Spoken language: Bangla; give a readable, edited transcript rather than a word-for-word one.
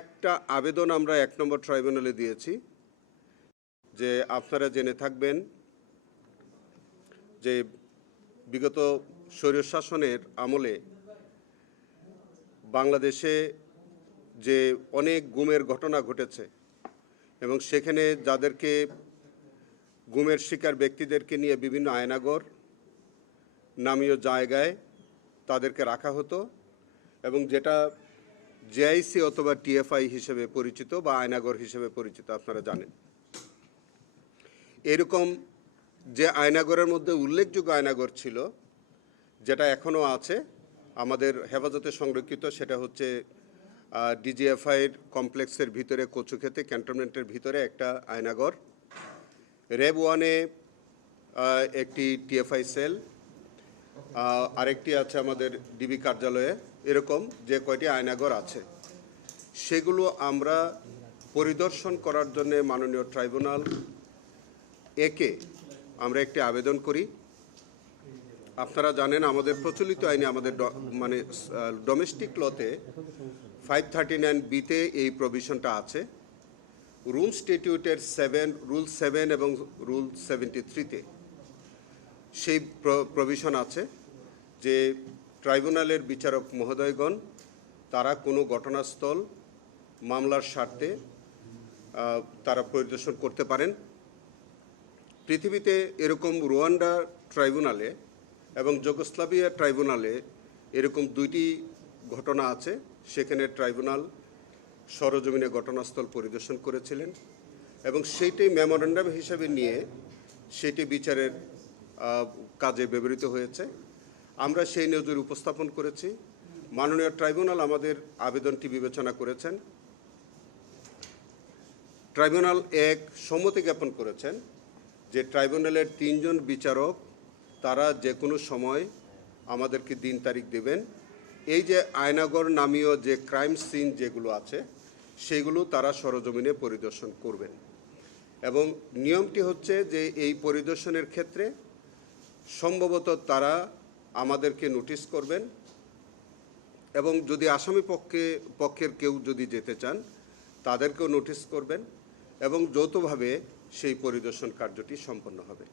একটা আবেদন আমরা ১ নম্বর ট্রাইব্যুনালে দিয়েছি যে আপনারা জেনে থাকবেন যে বিগত স্বৈরশাসনের আমলে বাংলাদেশে যে অনেক গুমের ঘটনা ঘটেছে এবং সেখানে যাদেরকে গুমের শিকার ব্যক্তিদেরকে নিয়ে বিভিন্ন আয়নাগর নামীয় জায়গায় তাদেরকে রাখা হতো এবং যেটা জেআইসি অথবা টিএফআই হিসেবে পরিচিত বা আয়নাগর হিসেবে পরিচিত আপনারা জানেন। এরকম যে আয়নাগরের মধ্যে উল্লেখযোগ্য আয়নাগর ছিল যেটা এখনও আছে আমাদের হেফাজতে সংরক্ষিত, সেটা হচ্ছে ডিজিএফআইয়ের কমপ্লেক্সের ভিতরে কচুক্ষেতে ক্যান্টনমেন্টের ভিতরে একটা আয়নাগর, র্যাব 1-এ একটি টিএফআই সেল, আরেকটি আছে আমাদের ডিবি কার্যালয়ে। এরকম যে কয়টি আয়নাগর আছে সেগুলো আমরা পরিদর্শন করার জন্য মাননীয় ট্রাইব্যুনাল একে আমরা একটি আবেদন করি। আপনারা জানেন আমাদের প্রচলিত আইনে আমাদের মানে ডোমেস্টিক লতে 539B-তে এই প্রভিশনটা আছে, রুল স্ট্যাটিউটের রুল 7 এবং রুল 73-তে সেই প্রভিশন আছে যে ট্রাইব্যুনালের বিচারক মহোদয়গণ তারা কোনো ঘটনাস্থল মামলার স্বার্থে তারা পরিদর্শন করতে পারেন। পৃথিবীতে এরকম রুয়ান্ডা ট্রাইব্যুনালে এবং যুগোস্লাভিয়া ট্রাইব্যুনালে এরকম দুইটি ঘটনা আছে, সেখানে ট্রাইব্যুনাল সরজমিনে ঘটনাস্থল পরিদর্শন করেছিলেন এবং সেইটি মেমোরেন্ডাম হিসেবে নিয়ে সেটি বিচারের কাজে ব্যবহৃত হয়েছে। আমরা সেই নজির উপস্থাপন করেছি। মাননীয় ট্রাইব্যুনাল আমাদের আবেদনটি বিবেচনা করেছেন। ট্রাইব্যুনাল এক সম্মতি জ্ঞাপন করেছেন যে ট্রাইব্যুনালের 3 জন বিচারক তারা যে কোনো সময় আমাদেরকে দিন তারিখ দেবেন, এই যে আয়নাগর নামীয় যে ক্রাইম সিন যেগুলো আছে সেগুলো তারা সরজমিনে পরিদর্শন করবেন এবং নিয়মটি হচ্ছে যে এই পরিদর্শনের ক্ষেত্রে সম্ভবত তারা আমাদেরকে নোটিশ করবেন এবং যদি আসামি পক্ষের কেউ যদি যেতে চান তাদেরকেও নোটিশ করবেন এবং যৌথভাবে সেই পরিদর্শন কার্যটি সম্পন্ন হবে।